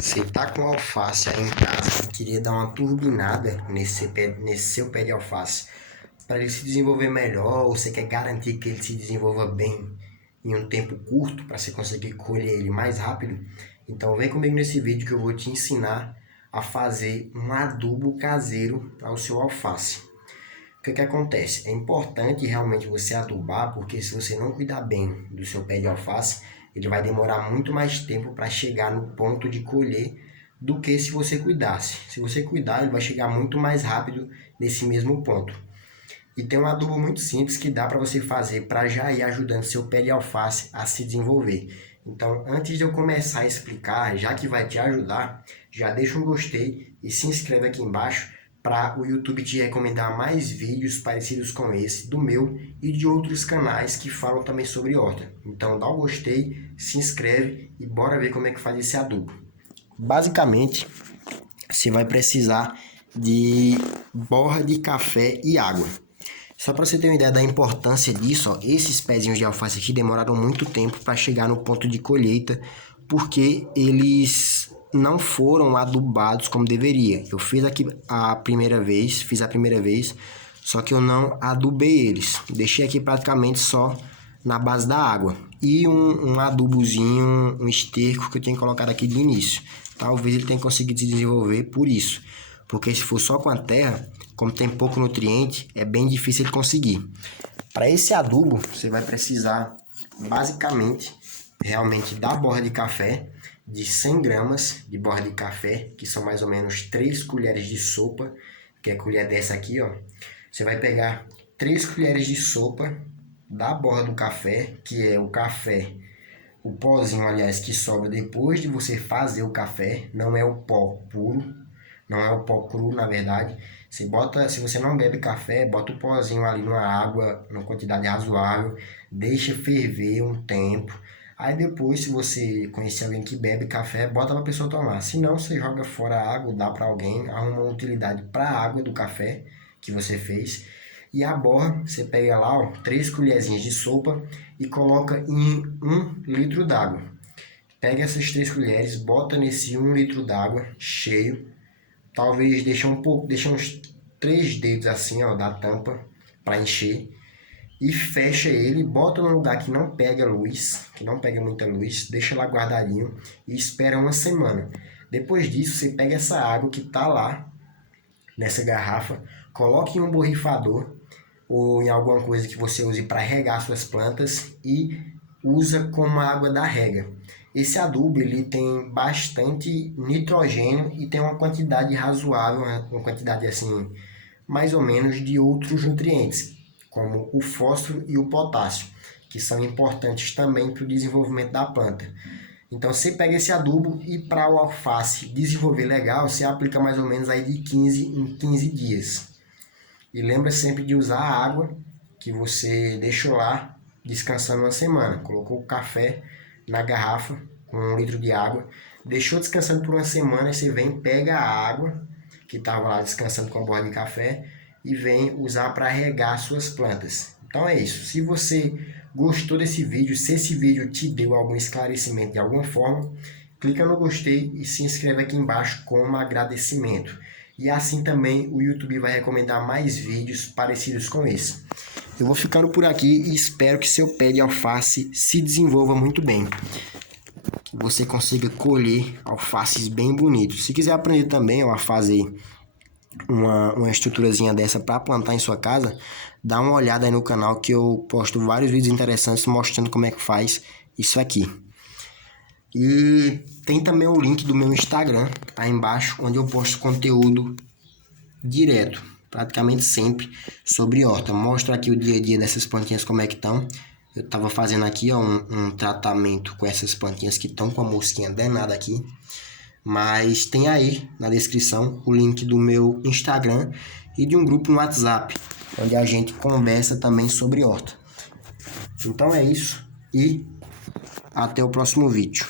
Você tá com alface aí em casa e queria dar uma turbinada nesse seu pé de alface para ele se desenvolver melhor, ou você quer garantir que ele se desenvolva bem em um tempo curto para você conseguir colher ele mais rápido, então vem comigo nesse vídeo que eu vou te ensinar a fazer um adubo caseiro ao seu alface. O que acontece? É importante realmente você adubar, porque se você não cuidar bem do seu pé de alface, ele vai demorar muito mais tempo para chegar no ponto de colher do que se você cuidasse. Se você cuidar, ele vai chegar muito mais rápido nesse mesmo ponto. E tem um adubo muito simples que dá para você fazer para já ir ajudando seu pé de alface a se desenvolver. Então, antes de eu começar a explicar, já que vai te ajudar, já deixa um gostei e se inscreve aqui embaixo para o YouTube te recomendar mais vídeos parecidos com esse, do meu e de outros canais que falam também sobre horta. Então dá um gostei, se inscreve e bora ver como é que faz esse adubo. Basicamente, você vai precisar de borra de café e água. Só para você ter uma ideia da importância disso, ó, esses pezinhos de alface aqui demoraram muito tempo para chegar no ponto de colheita, porque eles não foram adubados como deveria. Eu fiz aqui a primeira vez, só que eu não adubei eles. Deixei aqui praticamente só na base da água. E um adubozinho, um esterco que eu tinha colocado aqui de início. Talvez ele tenha conseguido se desenvolver por isso. Porque se for só com a terra, como tem pouco nutriente, é bem difícil ele conseguir. Para esse adubo, você vai precisar basicamente, realmente da borra de café, de 100 gramas de borra de café, que são mais ou menos 3 colheres de sopa, que é a colher dessa aqui, ó. Você vai pegar 3 colheres de sopa da borra do café, que é o café, o pozinho, aliás, que sobra depois de você fazer o café, não é o pó puro, não é o pó cru, na verdade. Você bota, se você não bebe café, bota o pozinho ali numa água, numa quantidade razoável, deixa ferver um tempo. Aí depois, se você conhecer alguém que bebe café, bota pra pessoa tomar. Se não, você joga fora a água, dá para alguém, arruma uma utilidade para a água do café que você fez. E a borra, você pega lá, ó, 3 colherzinhas de sopa e coloca em 1 litro d'água. Pega essas 3 colheres, bota nesse 1 litro d'água cheio. Talvez deixa um pouco, deixa uns 3 dedos assim, ó, da tampa para encher. E fecha ele, bota num lugar que não pega luz, que não pega muita luz, deixa lá guardadinho e espera uma semana. Depois disso, você pega essa água que tá lá nessa garrafa, coloque em um borrifador ou em alguma coisa que você use para regar suas plantas e usa como água da rega. Esse adubo ele tem bastante nitrogênio e tem uma quantidade razoável, uma quantidade assim, mais ou menos de outros nutrientes, como o fósforo e o potássio, que são importantes também para o desenvolvimento da planta. Então você pega esse adubo e para o alface desenvolver legal, você aplica mais ou menos aí de 15 em 15 dias. E lembra sempre de usar a água que você deixou lá descansando uma semana. Colocou o café na garrafa com 1 litro de água, deixou descansando por uma semana, e você vem, pega a água que estava lá descansando com a borra de café e vem usar para regar suas plantas. Então é isso. Se você gostou desse vídeo, se esse vídeo te deu algum esclarecimento de alguma forma, clica no gostei e se inscreve aqui embaixo como agradecimento. E assim também o YouTube vai recomendar mais vídeos parecidos com esse. Eu vou ficando por aqui e espero que seu pé de alface se desenvolva muito bem. Que você consiga colher alfaces bem bonitos. Se quiser aprender também a fazer uma estruturazinha dessa para plantar em sua casa, dá uma olhada aí no canal que eu posto vários vídeos interessantes mostrando como é que faz isso aqui. E tem também o link do meu Instagram aí embaixo, onde eu posto conteúdo direto, praticamente sempre, sobre horta. Mostro aqui o dia a dia dessas plantinhas como é que estão. Eu estava fazendo aqui ó, um tratamento com essas plantinhas que estão com a mosquinha danada aqui. Mas tem aí na descrição o link do meu Instagram e de um grupo no WhatsApp, onde a gente conversa também sobre horta. Então é isso e até o próximo vídeo.